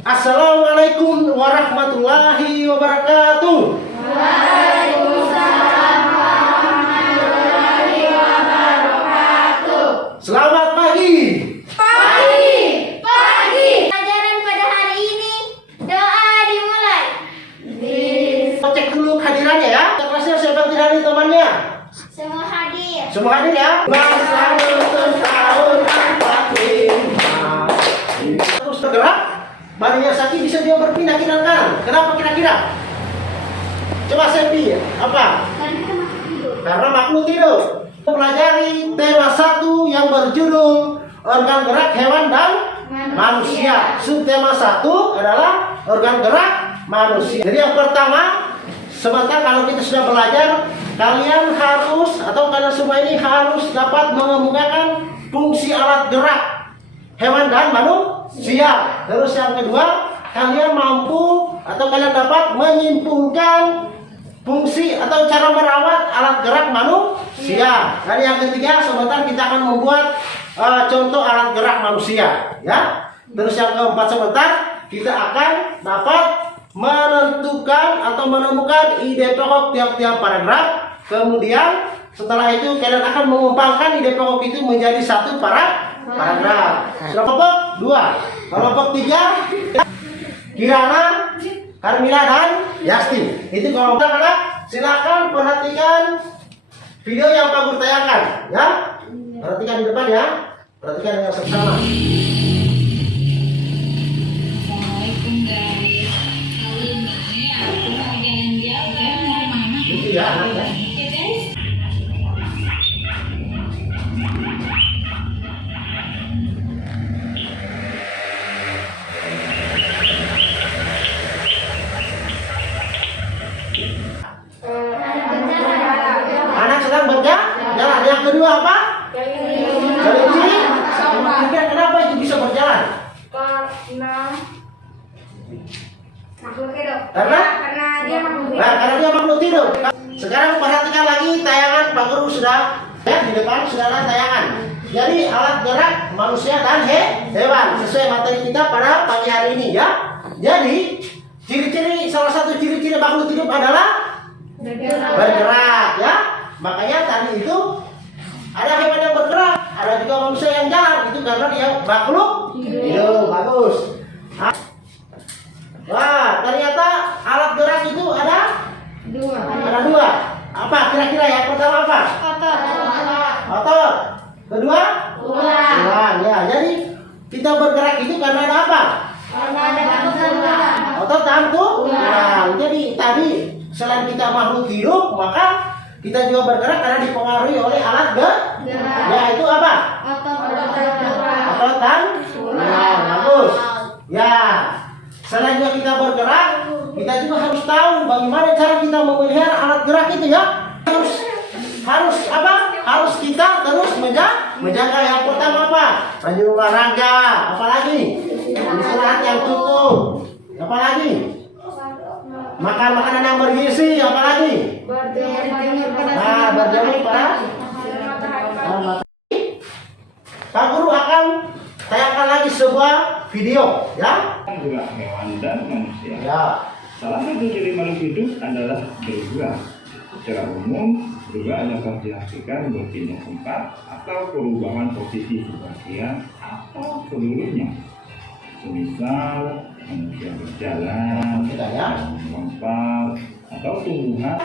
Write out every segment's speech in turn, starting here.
Assalamualaikum warahmatullahi wabarakatuh. Waalaikumsalam warahmatullahi wabarakatuh. Selamat pagi. Pagi. Pelajaran pada hari ini, doa dimulai. Cek dulu kehadirannya ya. Kelasnya siapa yang tidak hadir temannya? Semua hadir. Semua hadir ya. Terus bergerak. Badannya sakit bisa dia berpindah kiri dan kanan. Kenapa kira-kira? Coba Sepi, apa? Karena makhluk tidur. Pelajari tema 1 yang berjudul organ gerak hewan dan manusia. Subtema 1 adalah organ gerak manusia. Jadi yang pertama, sebentar kalau kita sudah belajar, kalian harus atau kalian semua ini harus dapat mengemukakan fungsi alat gerak hewan dan manusia. Terus yang kedua, kalian mampu atau kalian dapat menyimpulkan fungsi atau cara merawat alat gerak manusia. Dan yang ketiga, sebentar kita akan membuat contoh alat gerak manusia, ya. Terus yang keempat, sebentar kita akan dapat menentukan atau menemukan ide pokok tiap-tiap paragraf. Kemudian setelah itu kalian akan mengumpulkan ide pokok itu menjadi satu paragraf. Sudah kelompok 2. Kelompok 3 Kirana, Karmila dan Yasti. Itu kelompok anak. Silakan perhatikan video yang Pak Guru tayangkan, ya. Perhatikan di depan ya. Perhatikan dengan seksama. Assalamualaikum guys. Kali ini aku mau jalan-jalan mau mana? Itu ya, anaknya. Oke guys. Anak sedang berjalan. Yang kedua apa? Kelinci. Kenapa itu bisa berjalan? Karena dia makhluk tidur. Sekarang perhatikan lagi tayangan Pak Guru sudah ya, di depan sudah ada tayangan. Jadi alat gerak manusia dan hewan sesuai materi kita pada pagi hari ini ya. Jadi salah satu ciri-ciri makhluk hidup adalah bergerak ya. Makanya tadi itu ada hewan yang bergerak, ada juga manusia yang jalan. Itu karena dia makhluk hidup. Bagus. Wah, ternyata alat gerak itu ada dua. Apa kira-kira ya? Pertama apa? Otot. Kedua? Tulang. Ya, jadi kita bergerak itu karena ada apa? Otot dan tulang. Jadi tadi selain kita makhluk hidup, maka kita juga bergerak karena dipengaruhi oleh alat gerak. Ya, itu apa? Otot dan tulang. Bagus. Ya. Selain juga kita bergerak, kita juga harus tahu bagaimana cara kita memelihara alat gerak itu ya. Harus apa? Harus kita terus menjaga. Yang pertama apa? Rajin olahraga. Apalagi? Istirahat yang cukup. Apalagi? Makan makanan yang bergizi. Apalagi? Berjemur pada Pak Guru akan tayangkan lagi sebuah video ya. Gerak hewan dan manusia. Ya. Salah satu ciri makhluk hidup adalah bergerak. Secara umum, bergerak dapat diartikan berpindah tempat atau perubahan posisi sebagian atau seluruhnya. Semisal manusia berjalan, melompat, atau tumbuhan.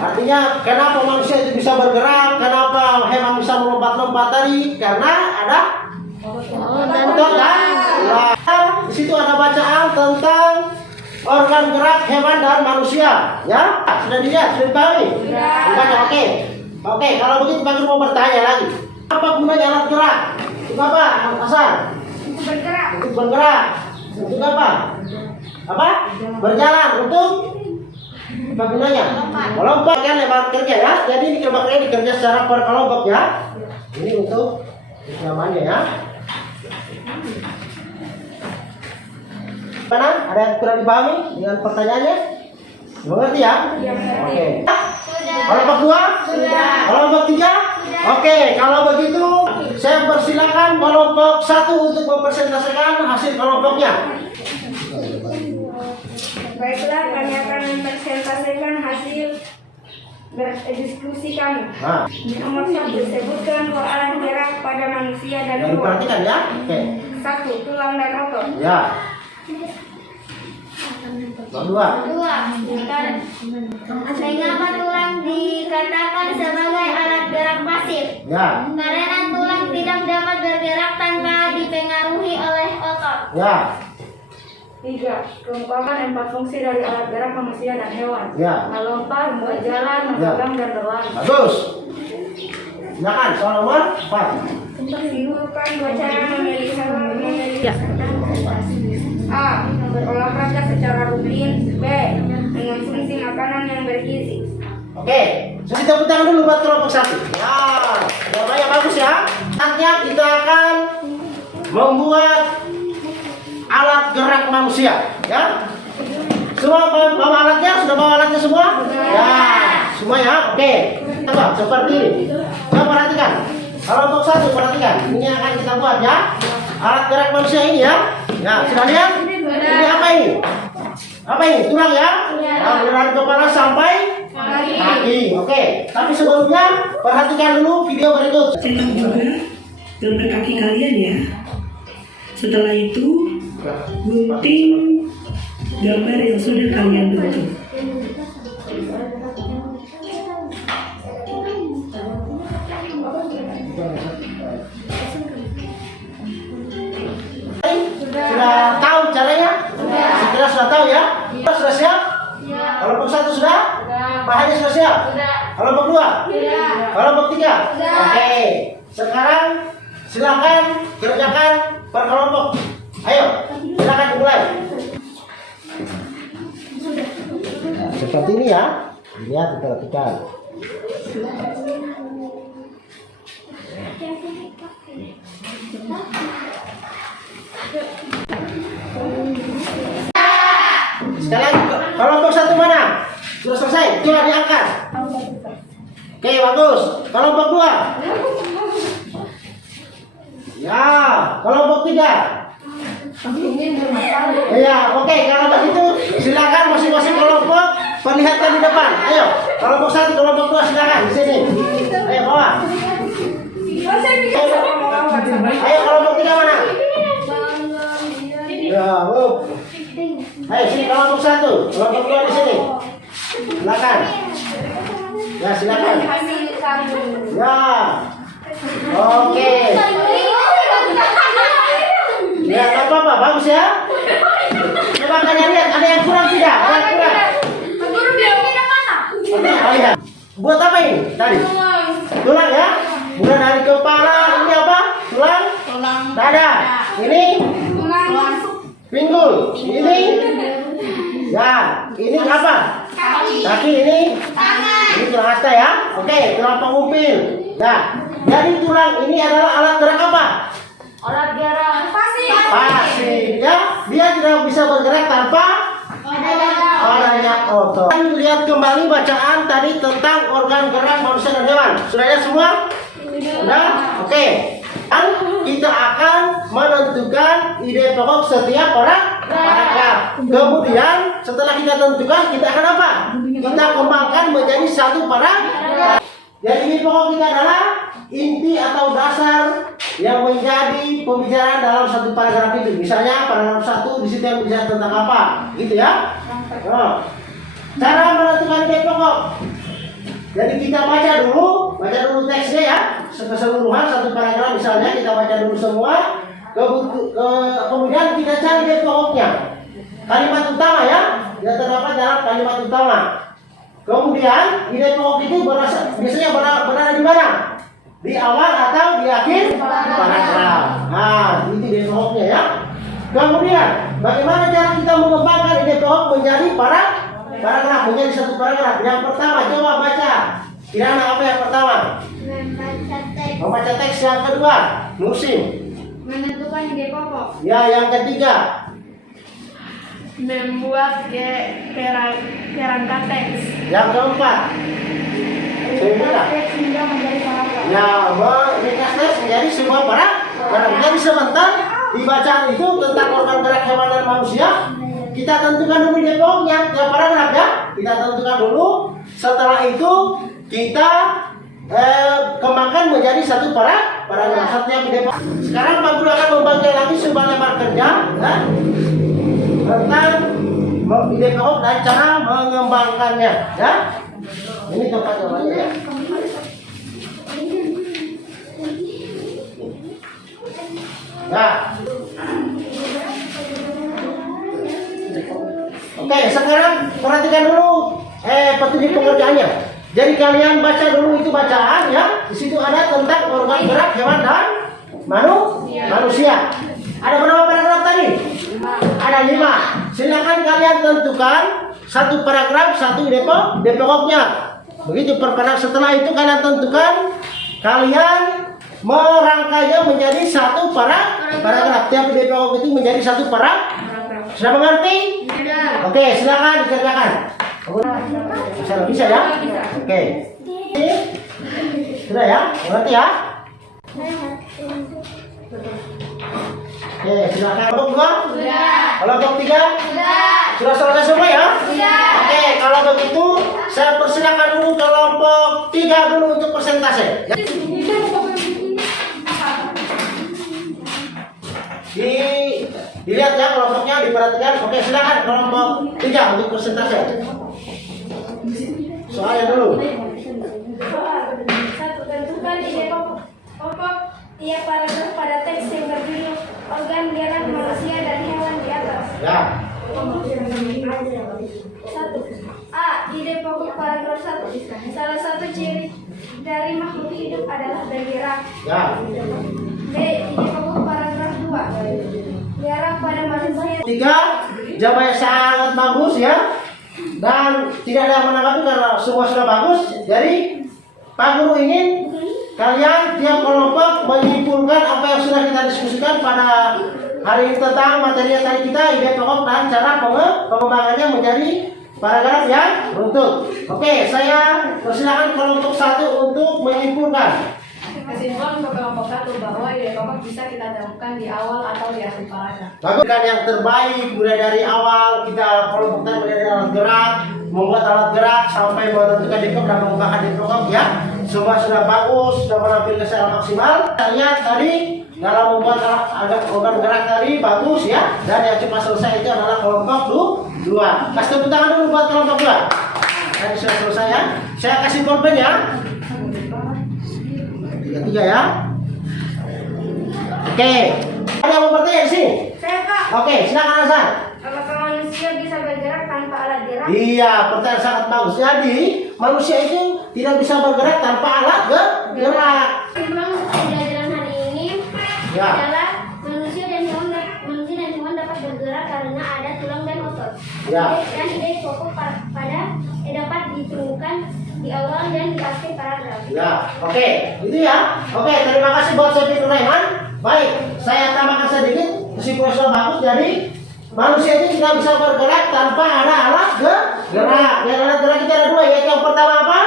Artinya kenapa manusia itu bisa bergerak, kenapa hewan bisa melompat-lompat tadi? Karena ada otot dan tulang. Di situ ada bacaan tentang organ gerak hewan dan manusia. Ya, sudah dilihat, sudah dipahami? Sudah. Oke, kalau begitu Pak Guru mau bertanya lagi. Apa gunanya alat gerak? Untuk apa, Hasan? Untuk bergerak. Untuk apa? Berjalan. Untuk apa gunanya? Melompat kan lebar kerja ya. Jadi ini kelompoknya dikerja secara per kelompok ya. Ini untuk namanya ya. Mana? Ada yang kurang dipahami dengan pertanyaannya? Mengerti ya? Oke. Kelompok 2? Kelompok 3? Oke, kalau begitu saya persilakan kelompok 1 untuk mempresentasikan hasil kelompoknya. Baiklah, kami akan mempresentasikan hasil diskusi kami. Nomor 1, sebutkan dua alat gerak pada manusia dan Yang hewan. diperhatikan ya. Oke. 1. Tulang dan otot. Ya. Nomor 2. Mengapa tulang dikatakan sebagai alat gerak pasif? Ya. Karena tulang tidak dapat bergerak tanpa dipengaruhi oleh otot. Ya. 3. Keungkapan 4 fungsi dari alat gerak manusia dan hewan. Ya. Melompat, berjalan, memegang, dan berlari. Bagus. Silakan soal nomor 4. Simpulkan dua cara memilih A. Berolahraga secara rutin. B. Mengonsumsi makanan yang bergizi. Oke, jadi tepuk tangan dulu buat kelompok 1. Ya, jawabannya bagus ya. Saatnya kita akan membuat alat gerak manusia, ya. Semua bawa alatnya? Sudah bawa alatnya semua? Ya, semua ya. Oke. Coba seperti ini. Coba perhatikan. Kelompok 1 perhatikan. Ini akan kita buat ya. Alat gerak manusia ini ya. Ya, sudah lihat? Ini apa ini? Apa ini? Tulang ya? Nah, dari kepala sampai kaki. Oke. Tapi sebelumnya perhatikan dulu video berikut. Cetak juga gambar kaki kalian ya. Setelah itu gunting gambar yang sudah kalian bentuk. Sudah tahu caranya? Sekira sudah tahu ya? Sudah siap? Kelompok 1 sudah? Bahannya sudah siap? Kelompok 2? Kelompok 3? Oke. Sekarang silakan kerjakan per kelompok. Ayo, silakan dimulai. Seperti ini ya. Lihat, perhatikan. Sekali lagi, kelompok 1 mana? Sudah selesai, coba diangkat. Oke, bagus. Kelompok 2. Ya, kelompok 3. Iya, oke. Kalau begitu silakan masing-masing kelompok perlihatkan di depan. Ayo, kelompok 1, kelompok 2 silakan di sini. Ayo bawa. Ayo kelompok 3 mana? Ya, ayo sini kelompok 1, kelompok 2 di sini. Silakan. Ya, silakan. Ya. Oke. Ya, tak apa-apa, bagus ya. Coba kalian lihat, ada yang kurang tidak? Ada yang kurang? Oke, lihat. Buat apa ini tadi? Tulang ya? Mulai dari kepala, ini apa? Tulang? Dada. Ini? Pinggul. Ini? Ya, ini apa? Kaki ini? Ini tulang asta ya? Oke, tulang pengumpil. Nah, jadi tulang ini adalah alat gerak apa? Alat gerak Pasif ya, dia tidak bisa bergerak tanpa adanya otot. Lihat kembali bacaan tadi tentang organ gerak manusia dan hewan. Sudah ya semua? Sudah? Oke. Dan kita akan menentukan ide pokok setiap paragraf. Kemudian setelah kita tentukan, kita akan apa? Kita kembangkan menjadi satu paragraf. Jadi ide pokok kita adalah inti atau dasar yang menjadi pembicaraan dalam satu paragraf itu. Misalnya paragraf 1 di situ yang bicara tentang apa, gitu ya. Oh. Cara menentukan ide pokok. Jadi kita baca dulu teksnya ya, keseluruhan satu paragraf misalnya kita baca dulu semua. Kemudian kita cari ide pokoknya. Kalimat utama ya, yang terdapat dalam kalimat utama. Kemudian ide pokok itu biasanya berada di mana? Di awal atau di akhir paragraf. Nah, itu ide pokoknya ya. Kemudian, bagaimana cara kita mengembangkan ide pokok menjadi paragraf, menjadi satu paragraf? Yang pertama, coba baca. Kira-kira apa yang pertama? Membaca teks. Yang kedua, musim. Menentukan ide pokok. Ya, yang ketiga, Membuat kerangka teks. yang keempat, Teks hingga menjadi paragraf. ya, meringkas teks menjadi sebuah paragraf. Jadi sebentar di bacaan itu tentang organ gerak hewan dan manusia, kita tentukan dulu Depoknya, tiap paragraf ya. Kita tentukan dulu. Setelah itu kita kembangkan menjadi satu paragraf setiap Depok. Sekarang Pak Guru akan membaca lagi sebuah lembar kerja ya, tentang Depok dan cara mengembangkannya ya. Ini tempat jawabannya ya. Nah. Oke, sekarang perhatikan dulu petunjuk pengerjaannya. Jadi kalian baca dulu itu bacaan ya. Di situ ada tentang organ gerak hewan dan manusia. Ada berapa paragraf tadi? Ada 5. Silakan kalian tentukan satu paragraf, satu depoknya. Begitu per paragraf. Setelah itu kalian tentukan, kalian merangkainya menjadi satu paragraf. Tiap depok itu menjadi satu paragraf. Sudah mengerti? Oke, silakan dikerjakan. Bisa ya? Oke. Sudah ya? Mengerti ya? Oke, silakan. Kelompok 2? Sudah. Kelompok 3? Sudah. Sudah selesai semua ya? Sudah. Oke, kalau begitu saya persilakan dulu kelompok 3 dulu untuk presentasi. Ya. Dilihat ya kelompoknya, diperhatikan. Oke, silakan kelompok 3 untuk presentasi. Soalnya dulu. Satu, tentukan ide pokok tiap paragraf pada teks yang berjudul organ gerak manusia dan hewan di atas. Ya. 1. A. Ide pokok paragraf 1. Salah satu ciri dari makhluk hidup adalah bergerak. Ya. B. Ide pokok paragraf 2. Gerak pada manusia. 3, jawabannya sangat bagus ya. Dan tidak ada yang menanggapi karena semua sudah bagus. Jadi Pak Guru ingin kalian tiap kelompok menyimpulkan apa yang sudah kita diskusikan pada hari ini tentang materi yang tadi kita, ide pokok dan cara pengembangannya menjadi paragraf yang runtut. Oke, saya persilakan kelompok 1 untuk menyimpulkan. Kesimpulan untuk kelompok 1 bahwa ide pokok bisa kita temukan di awal atau di akhir paragraf. Bagus kan yang terbaik mulai dari awal kita kelompokkan mulai dari alat gerak, membuat alat gerak sampai menentukan depok dan mengembangkan depok ya. Semua sudah bagus, sudah menampilkan secara maksimal. Kita lihat tadi dalam membuat alat organ gerak tadi bagus ya. Dan yang cepat selesai itu adalah kelompok 2. Kasih tepuk tangan dulu buat kelompok 2. Tadi sudah selesai ya. Saya kasih pulpen ya. 3 ya. Oke. Ada yang mau bertanya di sini? Saya, Pak. Oke, silakan Hasan. Apakah manusia bisa bergerak tanpa alat gerak? Iya, pertanyaan sangat bagus. Jadi, manusia itu tidak bisa bergerak tanpa alat gerak. Kesimpulan untuk pembelajaran hari ini Ya. adalah manusia dan hewan dapat bergerak karena ada tulang dan otot. Ya. Dan ide pokok dapat ditemukan di awal dan di akhir paragraf. Ya, oke, itu ya. Oke, terima kasih buat Sofi Nuraiman. Baik, saya tambahkan sedikit kesimpulan sudah bagus. Jadi manusia itu tidak bisa bergerak tanpa ada alat gerak. Yang alat gerak kita ada 2, yaitu yang pertama apa?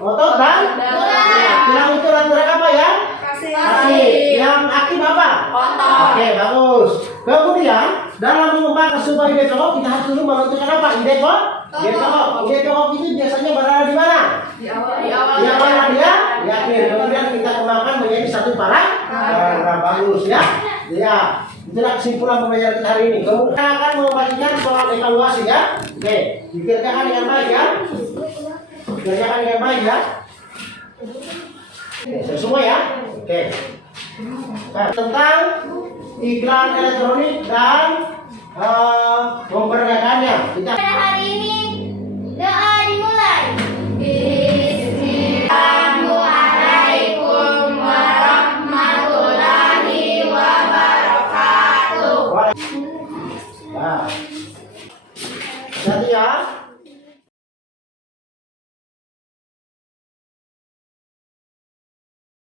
Otot dan tulang. Itu alat gerak apa ya? Kasih. Yang aktif apa? Otot. Oke, bagus. Kemudian dalam mengembangkan sebuah ide pokok kita harus dulu menentukan apa? Ide pokok. Ide pokok itu biasanya berada di mana? Di awal. Di mana dia? Di akhir. Kemudian kita kembangkan menjadi satu paragraf bagus ya. Ya, itulah kesimpulan pembelajaran kita hari ini. Kemudian kita akan membagikan soal evaluasi ya. Oke, dikerjakan dengan baik ya. Dikerjakan dengan baik ya. Oke, semua ya. Oke. Nah, tentang iklan elektronik dan memperdayakannya. Kita